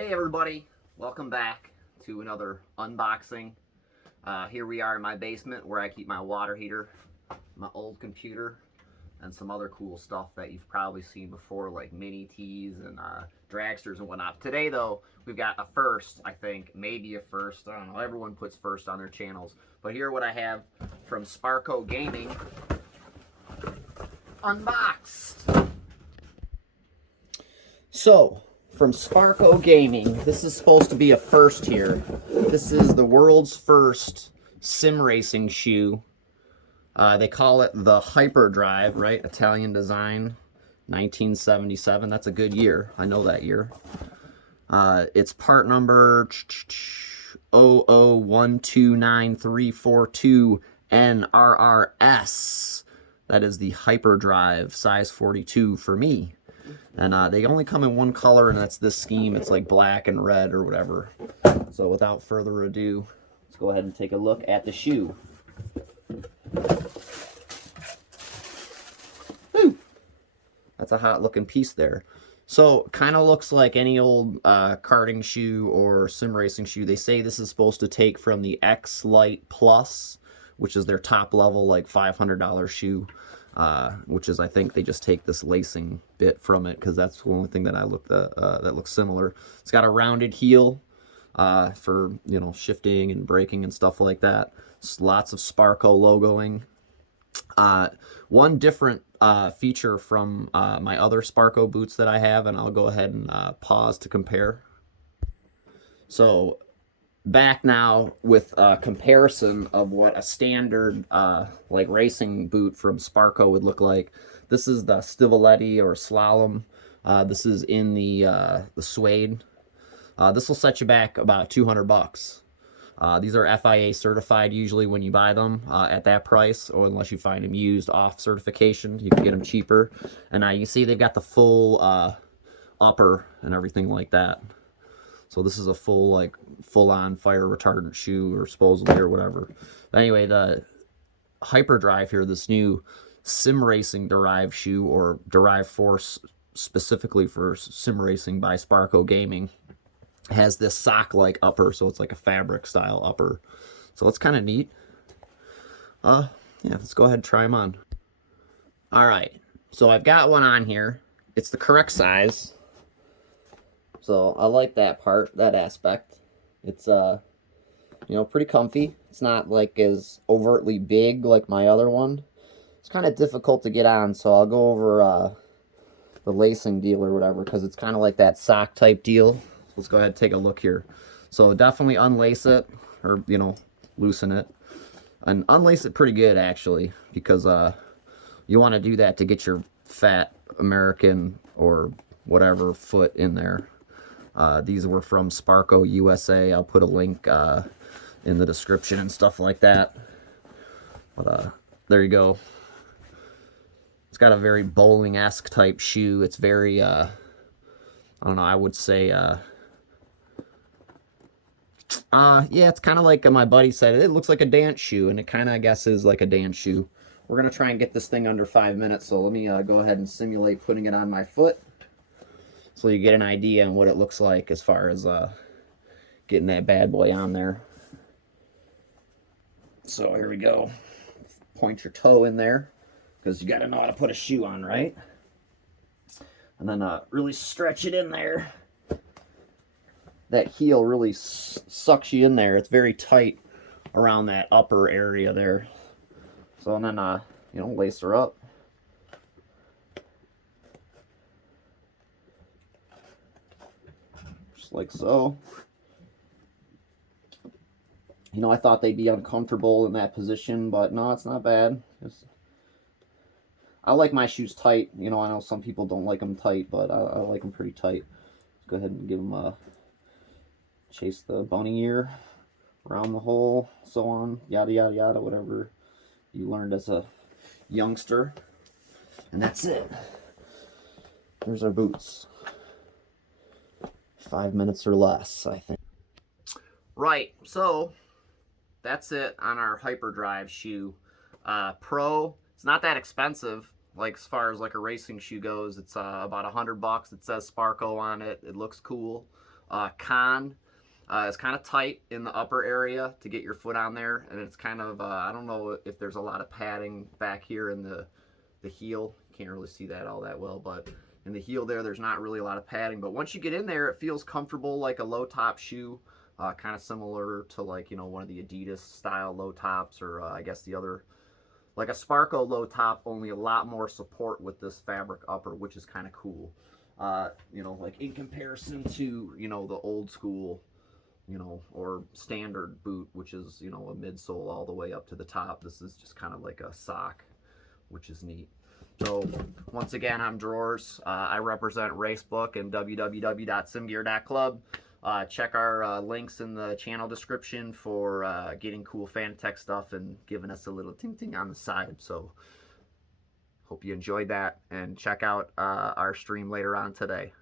Hey everybody, welcome back to another unboxing. Here we are in my basement where I keep my water heater, my old computer, and some other cool stuff that you've probably seen before, like mini tees and dragsters and whatnot. Today though, we've got a first, I think, maybe a first. I don't know, everyone puts first on their channels. But here what I have from Sparco Gaming, unboxed. So, from Sparco Gaming, this is supposed to be a first here. This is the world's first sim racing shoe. They call it the Hyperdrive, right? Italian design, 1977. That's a good year. I know that year. It's part number 001293429NRRS. That is the Hyperdrive, size 42 for me. And they only come in one color, and that's this scheme. It's like black and red or whatever. So without further ado, let's go ahead and take a look at the shoe. Woo! That's a hot looking piece there. So kind of looks like any old karting shoe or sim racing shoe. They say this is supposed to take from the X Lite Plus, which is their top level, like $500 shoe. Which is, I think they just take this lacing bit from it, because that's the only thing that I looked at that looks similar. It's got a rounded heel for, you know, shifting and braking and stuff like that. Lots of Sparco logoing. One different feature from my other Sparco boots that I have, and I'll go ahead and pause to compare. So back now with a comparison of what a standard like racing boot from Sparco would look like. This is the Stivaleti or Slalom. This is in the suede. This will set you back about 200 bucks. These are Fia certified usually when you buy them at that price, or unless you find them used off certification, you can get them cheaper. And you see they've got the full upper and everything like that. So this is a full-on fire retardant shoe, or supposedly, or whatever. But anyway, the Hyperdrive here, this new sim racing derived shoe, or derived force specifically for sim racing by Sparco Gaming, has this sock-like upper, so it's like a fabric style upper. So it's kind of neat. Yeah, let's go ahead and try them on. All right, so I've got one on here. It's the correct size. So I like that part, that aspect. It's you know, pretty comfy. It's not like as overtly big like my other one. It's kind of difficult to get on, so I'll go over the lacing deal or whatever, because it's kind of like that sock type deal. So let's go ahead and take a look here. So definitely unlace it, or, you know, loosen it. And unlace it pretty good, actually, because you want to do that to get your fat American or whatever foot in there. These were from Sparco USA. I'll put a link in the description and stuff like that. But there you go. It's got a very bowling-esque type shoe. It's very, I don't know, I would say, yeah, it's kind of like my buddy said. It looks like a dance shoe, and it kind of, I guess, is like a dance shoe. We're going to try and get this thing under 5 minutes, so let me go ahead and simulate putting it on my foot, so you get an idea on what it looks like as far as getting that bad boy on there. So here we go. Point your toe in there, because you got to know how to put a shoe on, right? And then really stretch it in there. That heel really sucks you in there. It's very tight around that upper area there. So, and then, you know, lace her up. Like so. You know, I thought they'd be uncomfortable in that position, but no, it's not bad. I like my shoes tight. You know, I know some people don't like them tight, but I like them pretty tight. Let's go ahead and give them a chase the bunny ear around the hole, so on, yada yada yada, whatever you learned as a youngster. And that's it. There's our boots. 5 minutes or less, I think. Right, so that's it on our Hyperdrive shoe. Pro, it's not that expensive. Like, as far as like a racing shoe goes, it's about $100. It says Sparco on it. It looks cool. Con, it's kind of tight in the upper area to get your foot on there, and it's kind of, I don't know if there's a lot of padding back here in the heel. You can't really see that all that well, but in the heel there's not really a lot of padding. But once you get in there, it feels comfortable like a low top shoe, kind of similar to like, you know, one of the Adidas style low tops, or I guess the other, like a Sparco low top, only a lot more support with this fabric upper, which is kind of cool. You know, like in comparison to, you know, the old school, you know, or standard boot, which is, you know, a midsole all the way up to the top. This is just kind of like a sock, which is neat. So once again, I'm Drawers. I represent Racebook and www.simgear.club. Check our links in the channel description for getting cool Fanatec stuff and giving us a little ting-ting on the side. So hope you enjoyed that, and check out our stream later on today.